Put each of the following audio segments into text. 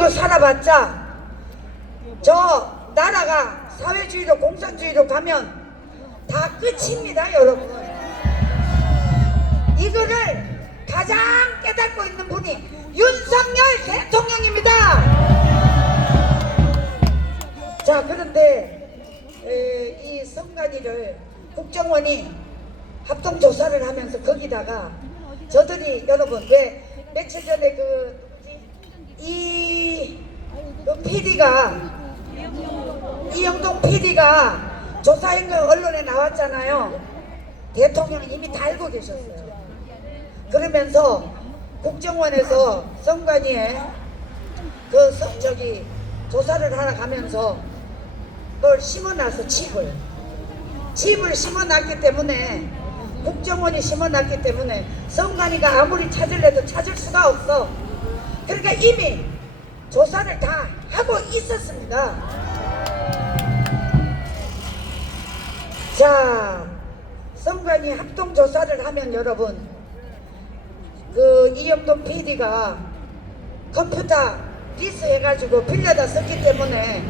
이기고 살아봤자 저 나라가 사회주의로 공산주의로 가면 다 끝입니다 여러분. 이거를 가장 깨닫고 있는 분이 윤석열 대통령입니다. 자 그런데 에, 이 성관이를 국정원이 합동조사를 하면서 거기다가 저들이 여러분 왜 며칠 전에 그이그 PD가 이영동 PD가 조사한 거 언론에 나왔잖아요. 대통령은 이미 다 알고 계셨어요. 그러면서 국정원에서 성관이에 그 서- 저기 조사를 하러 가면서 그걸 심어놔서 칩을 칩을 심어놨기 때문에 국정원이 심어놨기 때문에 성관이가 아무리 찾으려도 찾을 수가 없어. 그러니까 이미 조사를 다 하고 있었습니다. 자, 성관이 합동 조사를 하면 여러분 그 이영돈 PD가 컴퓨터 리스 해가지고 빌려다 썼기 때문에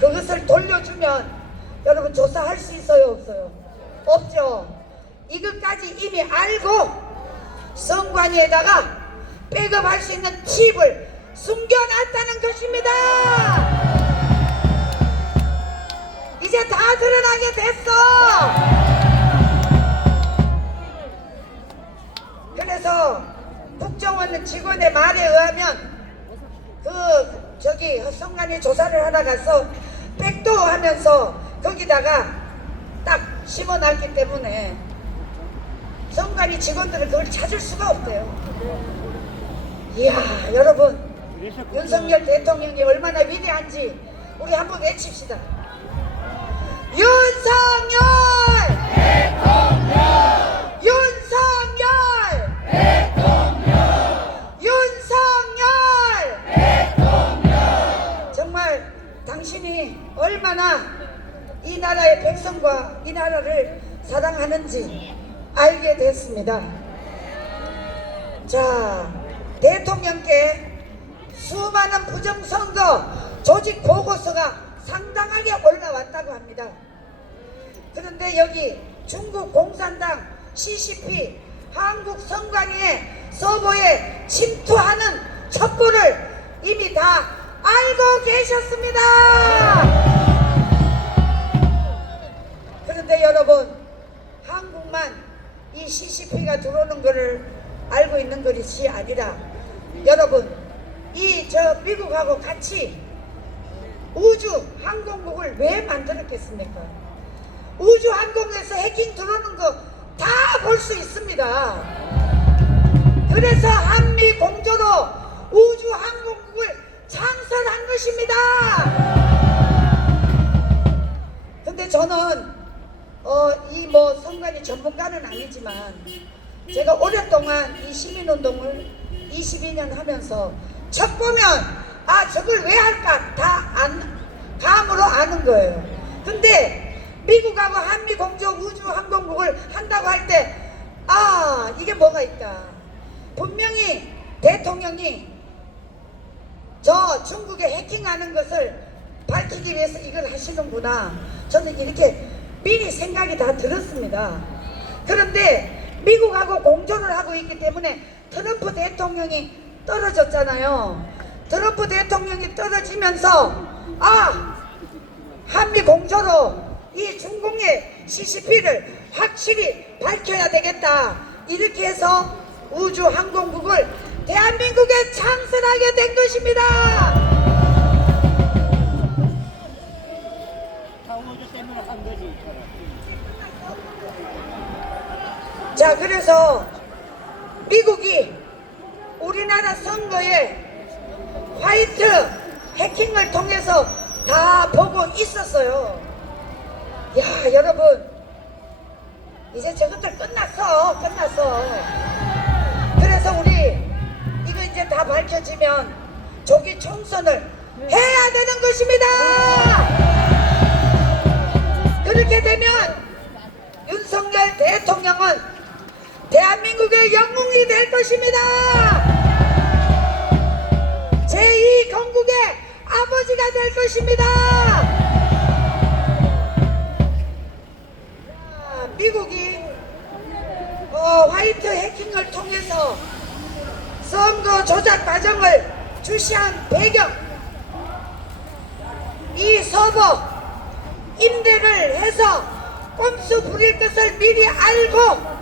그것을 돌려주면 여러분 조사할 수 있어요 없어요? 없죠. 이것까지 이미 알고 성관위에다가 백업할 수 있는 칩을 숨겨놨다는 것입니다. 이제 다 드러나게 됐어. 그래서 국정원 직원의 말에 의하면 그 저기 성관이 조사를 하러 가서 백도 하면서 거기다가 딱 심어놨기 때문에 성관이 직원들은 그걸 찾을 수가 없대요. 이야 여러분 윤석열 대통령이 얼마나 위대한지 우리 한번 외칩시다. 윤석열! 윤석열! 윤석열! 정말 당신이 얼마나 이 나라의 백성과 이 나라를 사랑하는지 알게 됐습니다. 자, 대통령께 수많은 부정선거 조직 보고서가 상당하게 올라왔다고 합니다. 그런데 여기 중국 공산당 CCP 한국 선관위의 서버에 침투하는 첩보를 이미 다 알고 계셨습니다. 그런데 여러분 한국만 이 CCP가 들어오는 것을 알고 있는 것이 아니라 여러분 이 저 미국하고 같이 우주 항공국을 왜 만들었겠습니까? 우주 항공에서 해킹 들어오는 거 다 볼 수 있습니다. 그래서 한미 공조로 우주 항공국을 창설한 것입니다. 근데 저는 어, 이뭐 선관위 전문가는 아니지만 제가 오랫동안 이 시민운동을 22년 하면서 첫 보면 아 저걸 왜 할까 다 안, 감으로 아는 거예요. 근데 미국하고 한미 공조 우주 항공국을 한다고 할 때 아 이게 뭐가 있다. 분명히 대통령이 저 중국에 해킹하는 것을 밝히기 위해서 이걸 하시는구나. 저는 이렇게 미리 생각이 다 들었습니다. 그런데 미국하고 공조를 하고 있기 때문에 트럼프 대통령이 떨어졌잖아요. 트럼프 대통령이 떨어지면서 아 한미 공조로 이 중공의 CCP를 확실히 밝혀야 되겠다. 이렇게 해서 우주 항공국을 대한민국에 창설하게 된 것입니다. 자, 그래서 미국이 우리나라 선거에 화이트 해킹을 통해서 다 보고 있었어요. 야, 여러분. 이제 저것들 끝났어. 끝났어. 그래서 우리 이거 이제 다 밝혀지면 조기 총선을 해야 되는 것입니다. 그렇게 되면 윤석열 대통령은 대한민국의 영웅이 될 것입니다. 제2 건국 미국의 아버지가 될 것입니다. 아, 미국이 어, 화이트 해킹을 통해서 선거 조작 과정을 주시한 배경 이 서버 임대를 해서 꼼수 부릴 것을 미리 알고